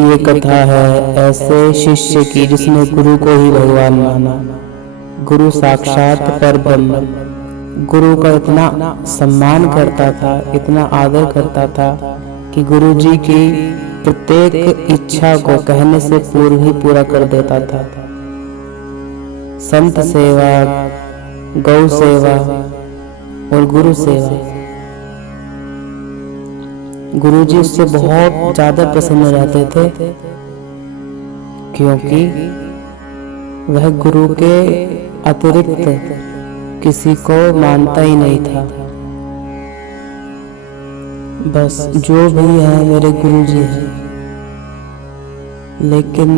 ये कथा है ऐसे शिष्य की जिसने गुरु को ही भगवान माना। गुरु साक्षात परब्रह्म। गुरु का इतना सम्मान करता था, इतना आदर करता था कि गुरु जी की प्रत्येक इच्छा को कहने से पूर्व ही पूरा कर देता था। संत सेवा, गौ सेवा और गुरु सेवा। गुरु जी उससे बहुत ज्यादा प्रसन्न रहते थे, क्योंकि वह गुरु के अतिरिक्त किसी को मानता ही नहीं था। बस जो भी है मेरे गुरु जी हैं। लेकिन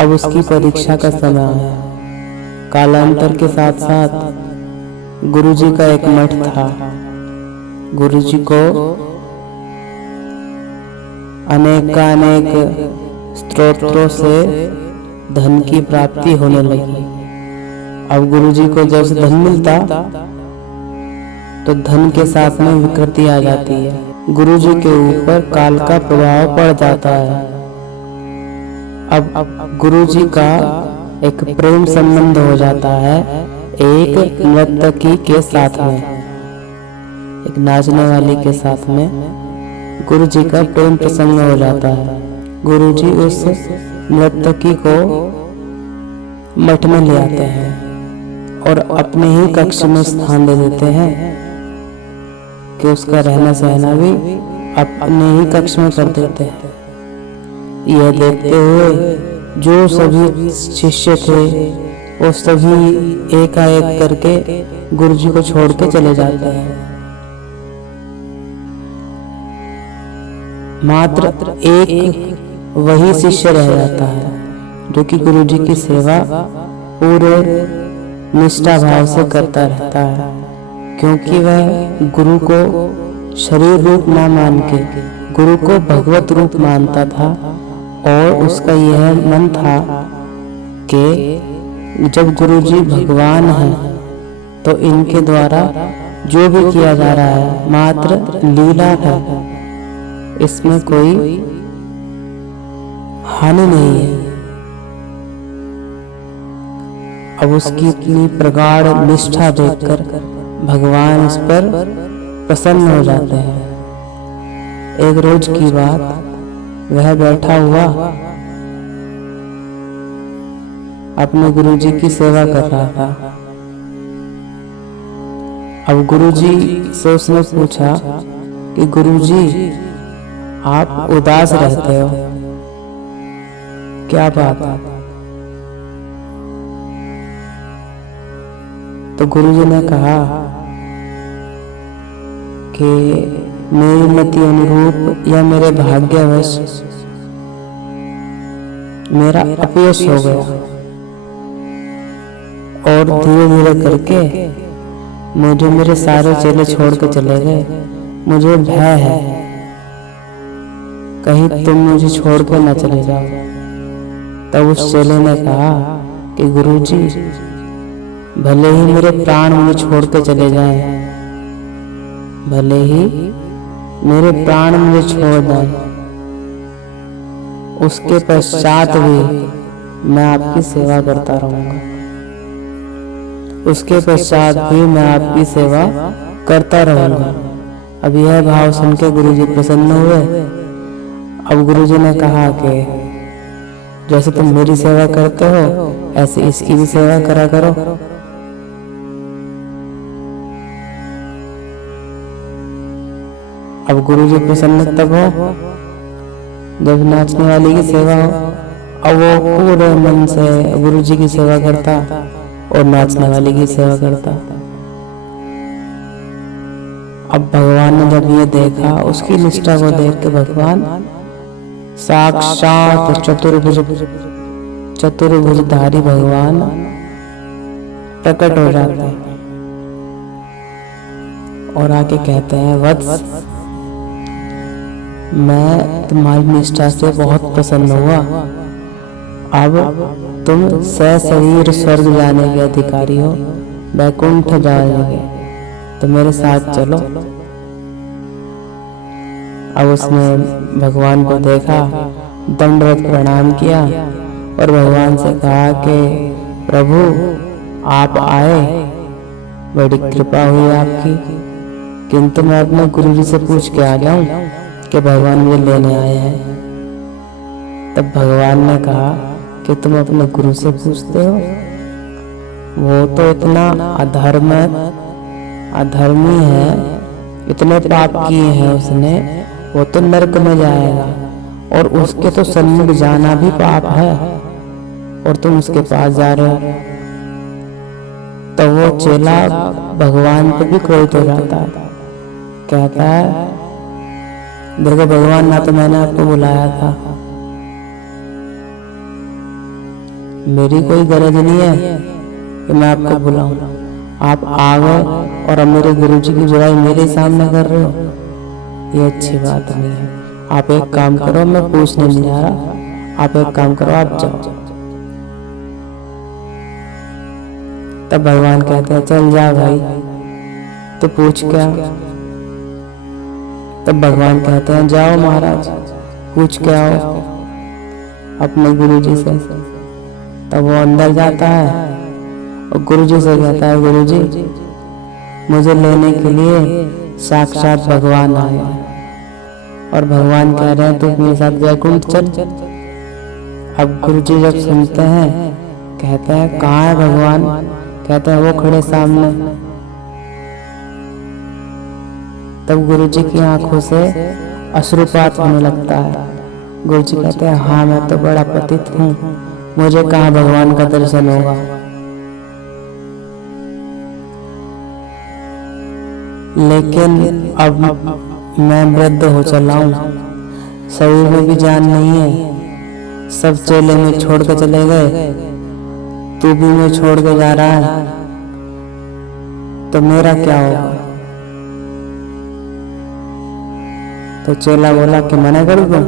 अब उसकी परीक्षा का समय है। कालांतर के साथ साथ गुरु जी का एक मठ था। गुरु जी को अनेकानेक स्त्रोत्रों से धन की प्राप्ति होने लगी। अब गुरु जी को जब से धन मिलता तो धन के साथ में विकृति आ जाती है। गुरु जी के ऊपर काल का प्रभाव पड़ जाता है। अब गुरु जी का एक प्रेम संबंध हो जाता है एक नर्तकी के साथ में, एक नाचने वाली के साथ में गुरु जी का प्रेम प्रसंग हो जाता है। गुरु जी उस नर्तकी को मठ में ले आते हैं और अपने ही कक्ष में स्थान दे देते हैं कि उसका रहना सहना भी अपने ही कक्ष में कर देते हैं। यह देखते हुए जो सभी शिष्य थे वो सभी एकाएक करके गुरु जी को छोड़ के चले जाते हैं। मात्र एक वही शिष्य रह जाता है जो कि गुरु जी की सेवा पूरे निष्ठा भाव से करता रहता है, क्योंकि वह गुरु को शरीर रूप न मान के गुरु को भगवत रूप मानता था। और उसका यह मन था कि जब गुरु जी भगवान हैं तो इनके द्वारा जो भी किया जा रहा है मात्र लीला है, इसमें कोई हानि नहीं है। अब उसकी इतनी प्रगाढ़ निष्ठा देखकर भगवान इस पर प्रसन्न हो जाते हैं। एक रोज की बात, वह बैठा हुआ अपने गुरु जी की सेवा कर रहा था। अब गुरु जी से उसने पूछा कि गुरु जी आप उदास रहते हो, क्या बात है? तो गुरु जी ने कहा कि मेरी मति अनुरूप या मेरे भाग्यवश मेरा अपयश हो गया और धीरे धीरे करके मुझे मेरे सारे चेले छोड़ के चले गए। मुझे भय है कहीं तुम मुझे छोड़ कर न चले जाओ। तब उस चेले ने कहा कि गुरुजी, भले ही मेरे प्राण मुझे छोड़ के चले जाएं, भले ही मेरे प्राण मुझे छोड़ दें, उसके पश्चात भी मैं आपकी सेवा करता रहूंगा। उसके पश्चात भी मैं आपकी सेवा करता रहूंगा। अब यह भाव सुन के गुरु जी प्रसन्न हुए। अब गुरु जी ने कहा कि जैसे तुम मेरी सेवा करते हो ऐसे इसकी भी सेवा करा करो। अब गुरु जी प्रसन्न तब हो जब नाचने वाली की सेवा हो। अब वो पूरे मन से गुरु जी की सेवा करता और नाचने वाली की सेवा करता। अब भगवान ने जब ये देखा, उसकी निष्ठा को देख के भगवान साक्षात चतुर्भुजधारी भगवान प्रकट हो जाते हैं और आके कहते हैं, वत्स, मैं तुम्हारी निष्ठा से बहुत प्रसन्न हुआ। अब तुम सशरीर स्वर्ग जाने के अधिकारी हो, वैकुंठ जाओगे, तो मेरे साथ चलो। अब उसने भगवान को देखा, दंडवत प्रणाम किया और भगवान से कहा कि प्रभु आप आए, बड़ी कृपा हुई आपकी, किंतु मैं अपने गुरुजी से पूछ के आ जाऊं कि भगवान मुझे लेने आए हैं। तब भगवान ने कहा कि तुम अपने गुरु से पूछते हो, वो तो इतना अधर्मी है, इतने पाप किए हैं उसने, वो तो नरक में जाएगा और उसके तो सन्मुख जाना भी पाप है और तुम उसके पास जा रहे हो। तो वो चेला भगवान पे भी क्रोधित हो जाता है, कहता है देखो भगवान, ना तो मैंने आपको बुलाया था, मेरी कोई गरज नहीं है कि मैं आपको बुलाऊं, आप आ गए और अब मेरे गुरुजी की जुड़ाई मेरे सामने कर रहे हो, ये अच्छी बात नहीं है। आप एक काम करो, मैं पूछने नहीं जा रहा, आप एक काम करो, आप जाओ। तब भगवान कहते हैं चल जा भाई, तो पूछ क्या। तब भगवान कहते हैं जाओ महाराज, पूछ के आओ अपने गुरुजी से। तब वो अंदर जाता है और गुरुजी से कहता है गुरुजी, मुझे लेने के लिए साक्षात भगवान आए और भगवान कह रहे हैं तू मेरे साथ वैकुंठ चल। अब गुरुजी जब सुनते हैं कहते हैं कहाँ है भगवान, कहते हैं वो खड़े सामने। तब गुरुजी की आंखों से अश्रुपात होने लगता है। गुरुजी कहते हैं हाँ मैं तो बड़ा पतित हूँ, मुझे कहाँ भगवान का दर्शन होगा। लेकिन अब मैं वृद्ध हो चला हूँ, शरीर में भी जान नहीं है, सब चेले में छोड़ के चले गए, तू भी मैं छोड़ के जा रहा है, तो मेरा क्या होगा। तो चेला बोला कि मना कर दूं।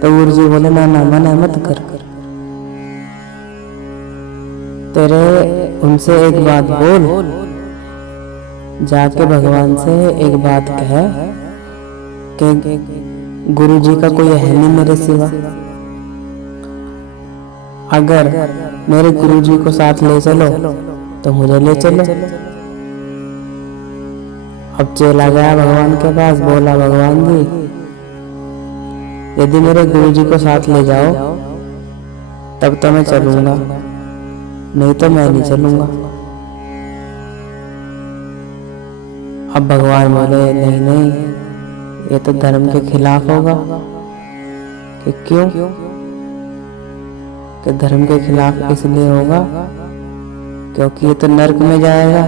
तो गुरुजी बोले ना ना मना मत कर, तेरे उनसे एक बात बोल, जाके भगवान से एक बात कह कि गुरुजी का कोई है नहीं मेरे सिवा, अगर मेरे गुरुजी को साथ ले चलो तो मुझे ले चलो। अब चेला गया भगवान के पास, बोला भगवान जी यदि मेरे गुरुजी को साथ ले जाओ तब तो मैं चलूंगा, नहीं तो मैं नहीं चलूंगा। अब भगवान बोले नहीं नहीं, ये तो धर्म के खिलाफ होगा। कि क्यों? कि धर्म के खिलाफ इसलिए होगा क्योंकि ये तो नरक में जाएगा,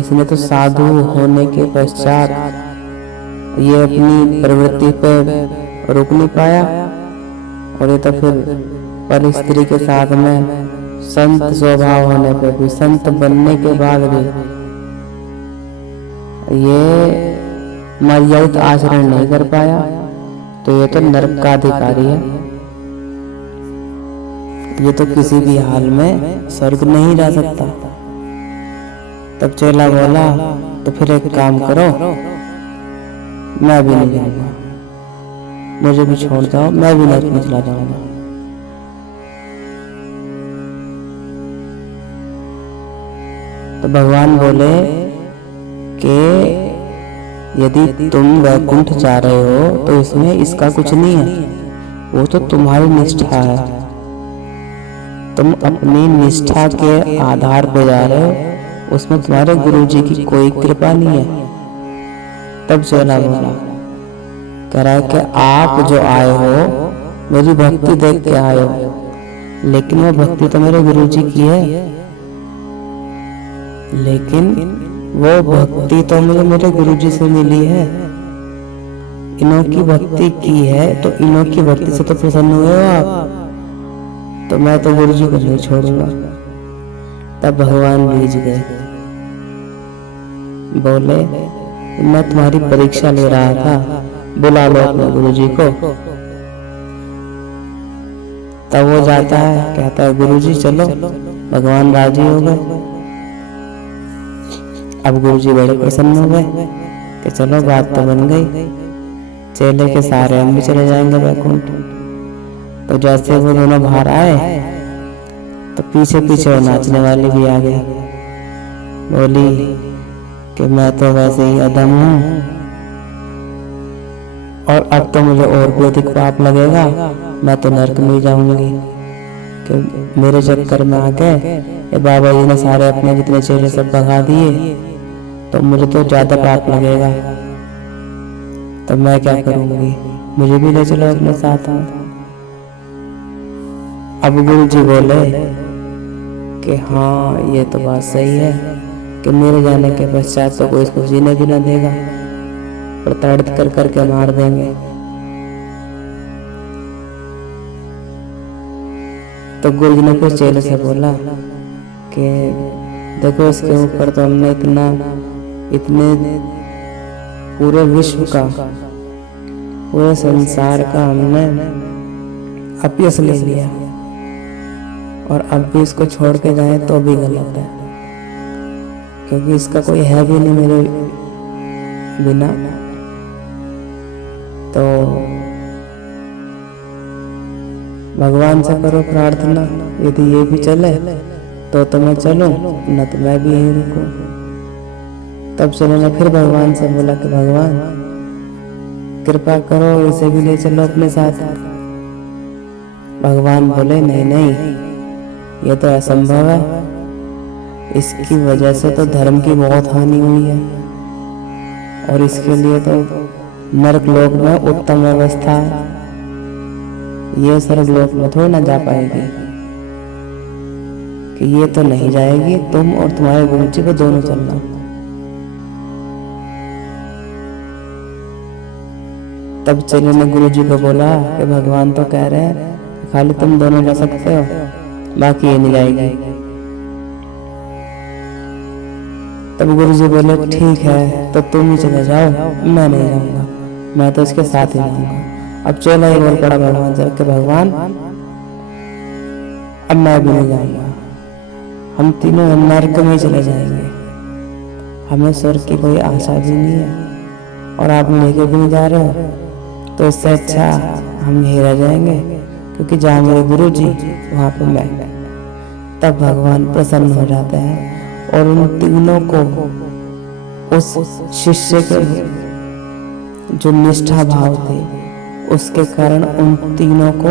इसने तो साधु होने के पश्चात ये अपनी प्रवृत्ति पे रुक नहीं पाया और ये तो फिर पर स्त्री के साथ में संत स्वभाव होने पे भी, संत बनने के बाद भी ये मर्यादित आचरण नहीं कर पाया, तो ये तो नरक का अधिकारी है, ये तो किसी भी हाल में स्वर्ग नहीं जा सकता। तब चेला बोला तो फिर एक काम करो, मैं भी नहीं जाऊंगा, मुझे भी छोड़ जाओ, मैं भी नरक में चला जाऊंगा। तो भगवान बोले कि यदि तुम वैकुंठ जा रहे हो तो इसमें इसका कुछ नहीं है, वो तो तुम्हारी निष्ठा है, तुम अपनी निष्ठा के आधार पर जा रहे हो, उसमें तुम्हारे गुरुजी की कोई कृपा नहीं है। तब चेला बोला, कह रहा है कि आप जो आए हो मेरी भक्ति देख के आए हो, लेकिन वो भक्ति तो मेरे गुरुजी की है, लेकिन वो भक्ति तो मुझे मेरे गुरुजी से मिली है, इन्हों की भक्ति की है तो इन्हों की भक्ति से तो प्रसन्न हुए हो आप, तो मैं तो गुरुजी को नहीं छोड़ूंगा। तब भगवान बीज गए, बोले मैं तुम्हारी परीक्षा ले रहा था, बुला लो अपने गुरुजी को। तब वो जाता है, कहता है गुरुजी चलो, भगवान राजी हो गए। अब गुरुजी बड़े प्रसन्न हो गए, कि चलो बात तो बन गई, चेले के सहारे हम भी चले जाएंगे वैकुंठ। तो जैसे वो दोनों बाहर आए तो पीछे पीछे वो नाचने वाली भी आ गई। बोली कि मैं तो वैसे ही अधम हूँ और अब तो मुझे और भी अधिक पाप लगेगा, मैं तो नरक में जाऊंगी। कि मेरे चक्कर में आके ये बाबा जी ने सारे अपने जितने चेले सब भगा दिए, तो मुझे तो ज्यादा पाप लगेगा। तो मैं क्या करूंगी, मुझे भी ले चलो अपने साथ में। अब गुरु जी बोले कि हाँ ये तो बात सही है कि मेरे जाने के पश्चात तो कोई इसको जीने भी ना देगा, प्रताड़ित कर करके मार देंगे। तो गुरु जी ने फिर चेले से बोला कि देखो इसके ऊपर तो हमने इतने पूरे विश्व का, पूरे संसार का हमने अपयश ले लिया, और अब भी इसको छोड़ के जाए तो भी गलत है, क्योंकि इसका कोई है भी नहीं मेरे बिना। तो भगवान से करो प्रार्थना, यदि ये भी चले तो मैं चलूं, न तो मैं भी यहीं रुकूं। तब चलो ने फिर भगवान से बोला कि भगवान कृपा करो, इसे भी ले चलो अपने साथ। भगवान बोले नहीं नहीं, ये तो असंभव है, इसकी वजह से तो धर्म की बहुत हानि हुई है, और इसके लिए तो नरक लोक में उत्तम व्यवस्था है, ये स्वर्ग लोक में थोड़ी ना जा पाएगी। कि ये तो नहीं जाएगी, तुम और तुम्हारे गुरु जी को दोनों चलना। तब चेले ने गुरु जी को बोला कि भगवान तो कह रहे हैं खाली तुम दोनों जा सकते हो, बाकी ये नहीं जाएगी। तब गुरु जी बोले ठीक है, तो तुम ही चले जाओ, मैं नहीं जाऊंगा, मैं तो इसके साथ ही जाऊंगा। अब चेला ही बोल पड़ा भगवान से कि भगवान अब मैं भी नहीं जाऊंगा, हम तीनों नरक में चले जाएंगे, हमें स्वर्ग की कोई आशा भी नहीं है, और आप लेके भी नहीं जा रहे हो, तो इससे अच्छा हम यहीं रह जाएंगे, क्योंकि जहाँ मेरे गुरु जी वहाँ पे मैं। तब भगवान प्रसन्न हो जाते हैं और उन तीनों को, उस शिष्य के जो निष्ठा भाव थे उसके कारण उन तीनों को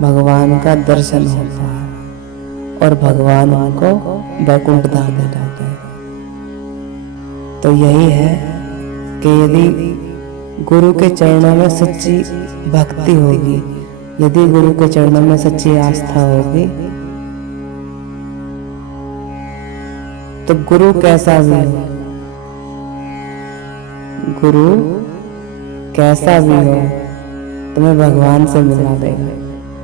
भगवान का दर्शन होता है, और भगवान उनको वैकुंठ धाम ले जाते हैं। तो यही है कि यदि गुरु के चरणों में सच्ची भक्ति होगी, यदि गुरु के चरणों में सच्ची आस्था होगी, तो गुरु कैसा भी हो, गुरु कैसा भी हो तुम्हें भगवान से मिला देगा।